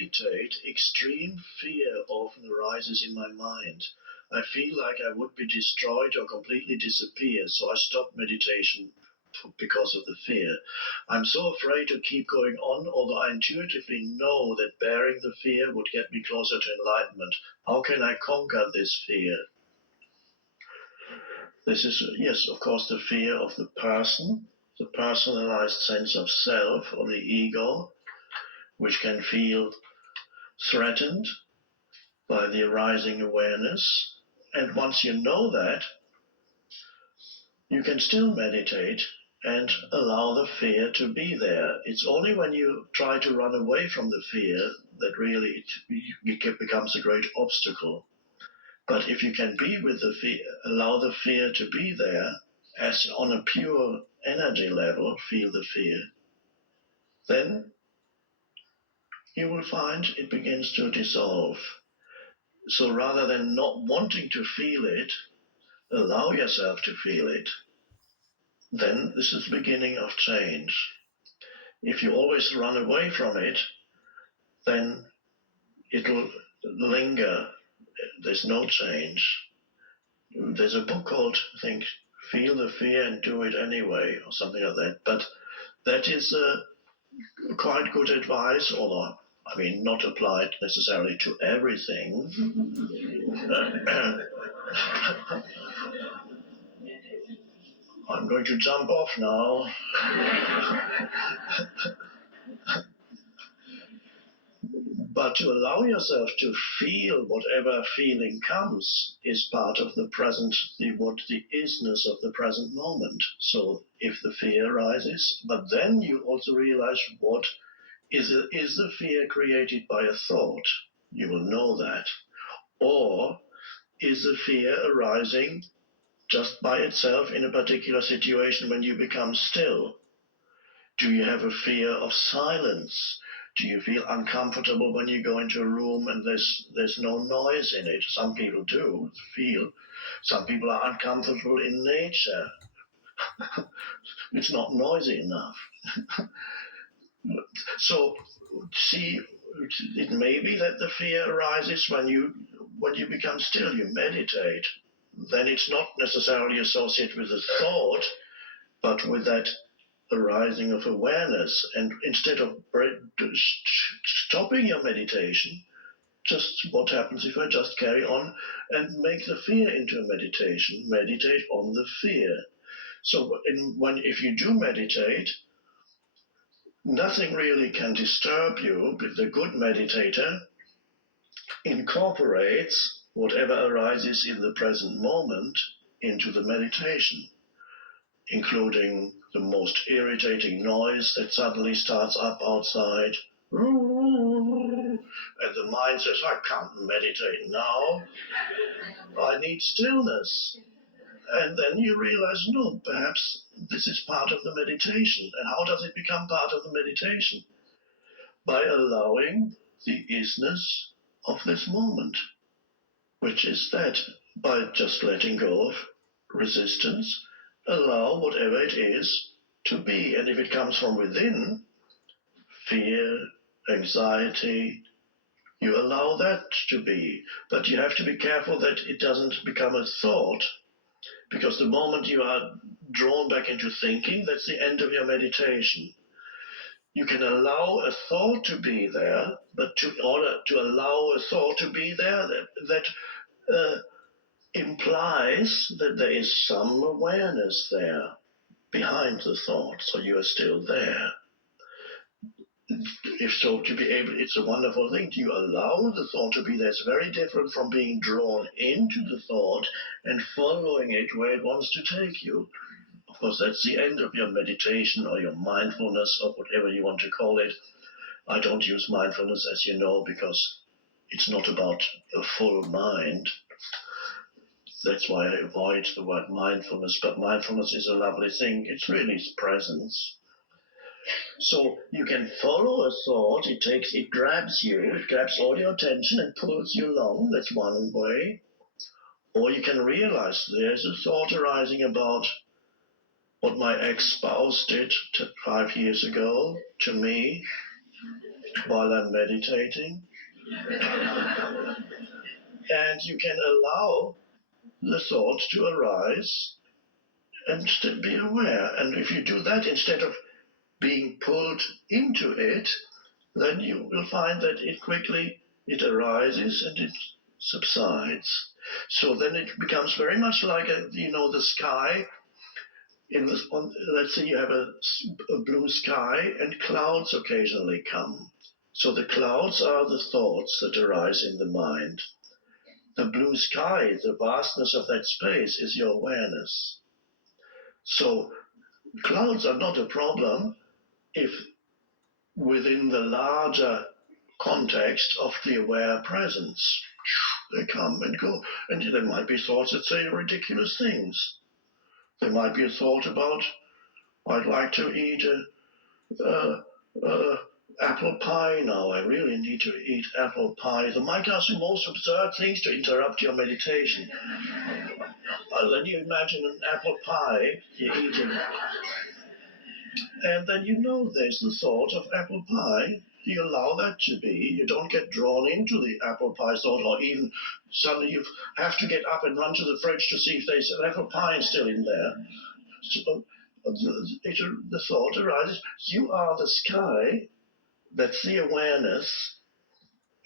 meditate, extreme fear often arises in my mind. I feel like I would be destroyed or completely disappear, so I stop meditation because of the fear. I'm so afraid to keep going on, although I intuitively know that bearing the fear would get me closer to enlightenment. How can I conquer this fear? This is, yes, of course, the fear of the person, the personalized sense of self or the ego, which can feel threatened by the arising awareness. And once you know that, you can still meditate and allow the fear to be there. It's only when you try to run away from the fear that really it becomes a great obstacle. But if you can be with the fear, allow the fear to be there, as on a pure energy level, feel the fear, then you will find it begins to dissolve. So rather than not wanting to feel it, allow yourself to feel it. Then this is the beginning of change. If you always run away from it, then it'll linger. There's no change. There's a book called, I think, Feel the Fear and Do It Anyway, or something like that. But that is quite good advice, although, I mean, not applied necessarily to everything. I'm going to jump off now. But to allow yourself to feel whatever feeling comes is part of the present, the isness of the present moment. So if the fear arises, but then you also realize what is the fear created by a thought? You will know that. Or is the fear arising just by itself in a particular situation when you become still? Do you have a fear of silence? Do you feel uncomfortable when you go into a room and there's no noise in it? Some people do feel. Some people are uncomfortable in nature. It's not noisy enough. So, see, it may be that the fear arises when you become still, you meditate. Then it's not necessarily associated with a thought, but with that arising of awareness. And instead of stopping your meditation, just what happens if I just carry on and make the fear into a meditation? Meditate on the fear. So if you do meditate, nothing really can disturb you. But the good meditator incorporates whatever arises in the present moment into the meditation, including the most irritating noise that suddenly starts up outside. And the mind says, I can't meditate now. I need stillness. And then you realize, no, perhaps this is part of the meditation. And how does it become part of the meditation? By allowing the isness of this moment, which is that by just letting go of resistance, allow whatever it is to be. And if it comes from within, fear, anxiety, you allow that to be. But you have to be careful that it doesn't become a thought, because the moment you are drawn back into thinking, that's the end of your meditation. You can allow a thought to be there, but in order to allow a thought to be there, that implies that there is some awareness there behind the thought, so you are still there. If so, to be able, it's a wonderful thing. You allow the thought to be there. It's very different from being drawn into the thought and following it where it wants to take you. Of course, that's the end of your meditation or your mindfulness or whatever you want to call it. I don't use mindfulness, as you know, because it's not about a full mind. That's why I avoid the word mindfulness. But mindfulness is a lovely thing. It's really presence. So you can follow a thought. It grabs you. It grabs all your attention and pulls you along. That's one way. Or you can realize there's a thought arising about what my ex-spouse did 5 years ago to me. while I'm meditating. And you can allow the thought to arise and still be aware. And if you do that instead of being pulled into it, then you will find that it arises and it subsides. So then it becomes very much like the sky. Let's say you have a blue sky and clouds occasionally come. So the clouds are the thoughts that arise in the mind. The blue sky, the vastness of that space, is your awareness. So clouds are not a problem if within the larger context of the aware presence. They come and go, and there might be thoughts that say ridiculous things. There might be a thought about, I'd like to eat apple pie now. I really need to eat apple pie. They might ask you most absurd things to interrupt your meditation. Then you imagine an apple pie you're eating. And then there's the thought of apple pie. You allow that to be. You don't get drawn into the apple pie thought, or even suddenly you have to get up and run to the fridge to see if there's an apple pie still in there. So the thought arises, you are the sky, that's the awareness,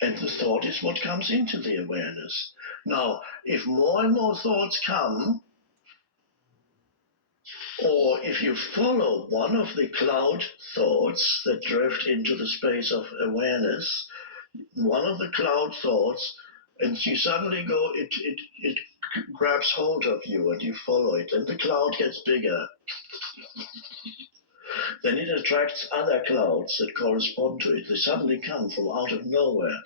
and the thought is what comes into the awareness. Now, if more and more thoughts come, or if you follow one of the cloud thoughts that drift into the space of awareness, one of the cloud thoughts, and you suddenly go, it grabs hold of you and you follow it, and the cloud gets bigger. Then it attracts other clouds that correspond to it. They suddenly come from out of nowhere.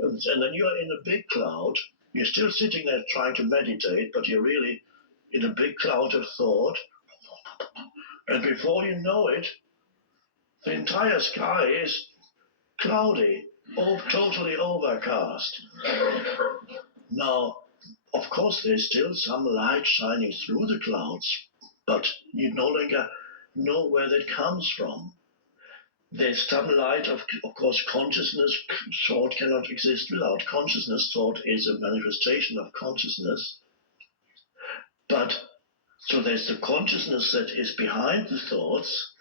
And then you're in a big cloud. You're still sitting there trying to meditate, but you're really in a big cloud of thought. And before you know it, the entire sky is cloudy, totally overcast. Now, of course, there's still some light shining through the clouds, but you no longer know where that comes from. There's some light of course, consciousness. Thought cannot exist without consciousness. Thought is a manifestation of consciousness. But so there's the consciousness that is behind the thoughts,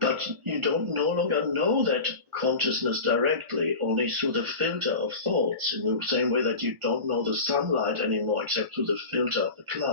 but you don't no longer know that consciousness directly, only through the filter of thoughts, in the same way that you don't know the sunlight anymore except through the filter of the cloud.